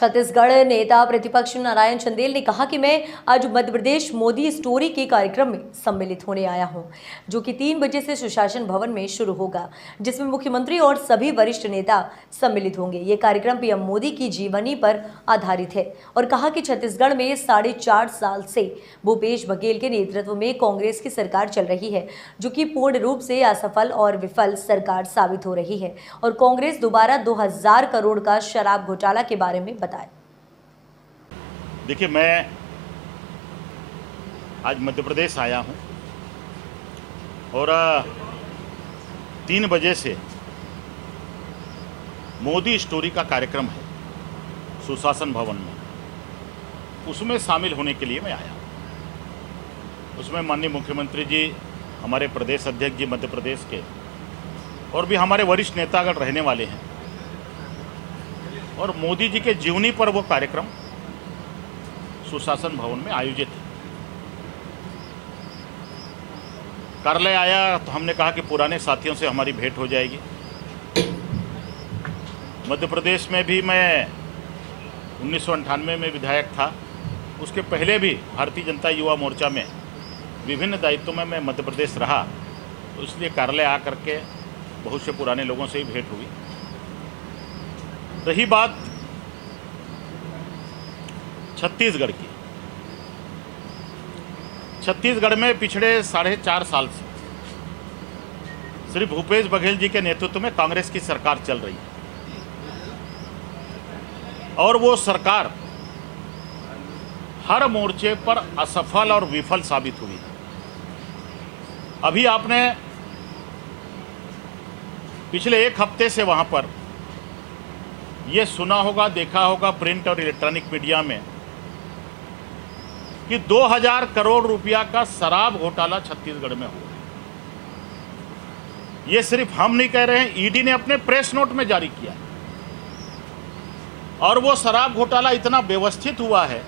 छत्तीसगढ़ नेता प्रतिपक्ष नारायण चंदेल ने कहा कि मैं आज मध्य प्रदेश मोदी स्टोरी के कार्यक्रम में सम्मिलित होने आया हूं, जो कि 3 बजे से सुशासन भवन में शुरू होगा, जिसमें मुख्यमंत्री और सभी वरिष्ठ नेता सम्मिलित होंगे। ये कार्यक्रम पीएम मोदी की जीवनी पर आधारित है और कहा कि छत्तीसगढ़ में 4.5 साल से भूपेश बघेल के नेतृत्व में कांग्रेस की सरकार चल रही है, जो कि पूर्ण रूप से असफल और विफल सरकार साबित हो रही है और कांग्रेस दोबारा 2000 करोड़ का शराब घोटाला के बारे में बताए। देखिए, मैं आज मध्य प्रदेश आया हूं और 3 बजे से मोदी स्टोरी का कार्यक्रम है सुशासन भवन में, उसमें शामिल होने के लिए मैं आया। उसमें माननीय मुख्यमंत्री जी, हमारे प्रदेश अध्यक्ष जी मध्य प्रदेश के और भी हमारे वरिष्ठ नेतागण रहने वाले हैं और मोदी जी के जीवनी पर वो कार्यक्रम सुशासन भवन में आयोजित है। कार्यालय आया तो हमने कहा कि पुराने साथियों से हमारी भेंट हो जाएगी। मध्य प्रदेश में भी मैं 1998 में विधायक था, उसके पहले भी भारतीय जनता युवा मोर्चा में विभिन्न दायित्वों में मैं मध्य प्रदेश रहा, तो इसलिए कार्यालय आकर के बहुत से पुराने लोगों से ही भेंट हुई। रही बात छत्तीसगढ़ की, छत्तीसगढ़ में पिछले 4.5 साल से श्री भूपेश बघेल जी के नेतृत्व में कांग्रेस की सरकार चल रही है और वो सरकार हर मोर्चे पर असफल और विफल साबित हुई। अभी आपने पिछले 1 हफ्ते से वहां पर ये सुना होगा, देखा होगा प्रिंट और इलेक्ट्रॉनिक मीडिया में कि 2000 करोड़ रुपया का शराब घोटाला छत्तीसगढ़ में हुआ। ये सिर्फ हम नहीं कह रहे हैं, ईडी ने अपने प्रेस नोट में जारी किया और वो शराब घोटाला इतना व्यवस्थित हुआ है,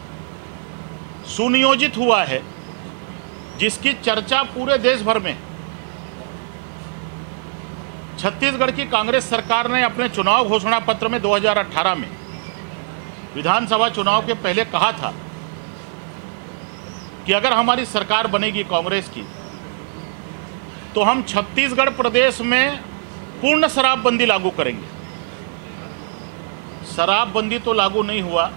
सुनियोजित हुआ है, जिसकी चर्चा पूरे देश भर में। छत्तीसगढ़ की कांग्रेस सरकार ने अपने चुनाव घोषणा पत्र में 2018 में विधानसभा चुनाव के पहले कहा था कि अगर हमारी सरकार बनेगी कांग्रेस की तो हम छत्तीसगढ़ प्रदेश में पूर्ण शराबबंदी लागू करेंगे। शराबबंदी तो लागू नहीं हुआ,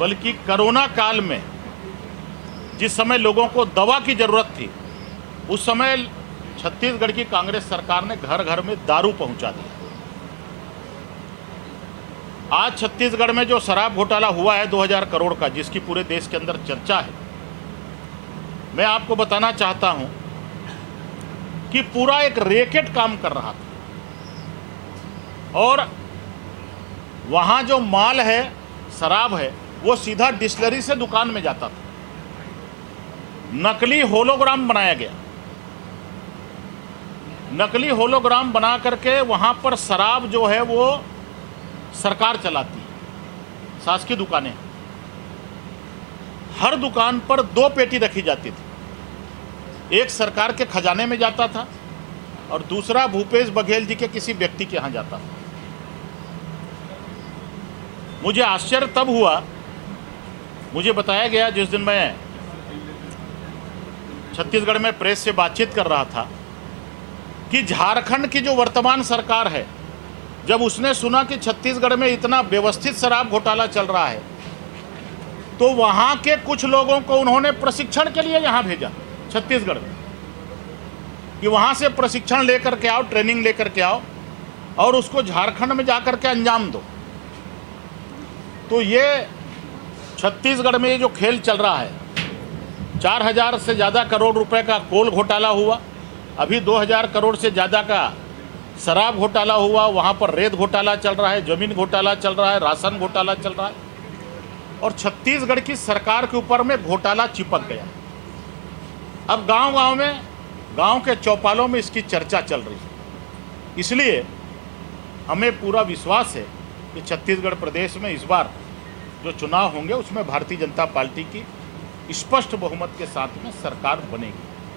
बल्कि कोरोना काल में जिस समय लोगों को दवा की जरूरत थी, उस समय छत्तीसगढ़ की कांग्रेस सरकार ने घर घर में दारू पहुंचा दिया। आज छत्तीसगढ़ में जो शराब घोटाला हुआ है 2000 करोड़ का, जिसकी पूरे देश के अंदर चर्चा है, मैं आपको बताना चाहता हूं कि पूरा एक रैकेट काम कर रहा था और वहां जो माल है, शराब है, वो सीधा डिस्टिलरी से दुकान में जाता था। नकली होलोग्राम बनाया गया, नकली होलोग्राम बना करके वहां पर शराब जो है वो सरकार चलाती है, शासकीय दुकानें। हर दुकान पर 2 पेटी रखी जाती थी, एक सरकार के खजाने में जाता था और दूसरा भूपेश बघेल जी के किसी व्यक्ति के यहां जाता था। मुझे आश्चर्य तब हुआ, मुझे बताया गया जिस दिन मैं छत्तीसगढ़ में प्रेस से बातचीत कर रहा था कि झारखंड की जो वर्तमान सरकार है, जब उसने सुना कि छत्तीसगढ़ में इतना व्यवस्थित शराब घोटाला चल रहा है, तो वहां के कुछ लोगों को उन्होंने प्रशिक्षण के लिए यहां भेजा छत्तीसगढ़ में, कि वहां से प्रशिक्षण लेकर के आओ, ट्रेनिंग लेकर के आओ और उसको झारखंड में जाकर के अंजाम दो। तो ये छत्तीसगढ़ में जो खेल चल रहा है, 4000 से ज़्यादा करोड़ रुपए का कोल घोटाला हुआ, अभी 2000 करोड़ से ज़्यादा का शराब घोटाला हुआ, वहाँ पर रेत घोटाला चल रहा है, जमीन घोटाला चल रहा है, राशन घोटाला चल रहा है और छत्तीसगढ़ की सरकार के ऊपर में घोटाला चिपक गया। अब गांव-गांव में, गांव के चौपालों में इसकी चर्चा चल रही है। इसलिए हमें पूरा विश्वास है कि छत्तीसगढ़ प्रदेश में इस बार जो चुनाव होंगे उसमें भारतीय जनता पार्टी की स्पष्ट बहुमत के साथ में सरकार बनेगी।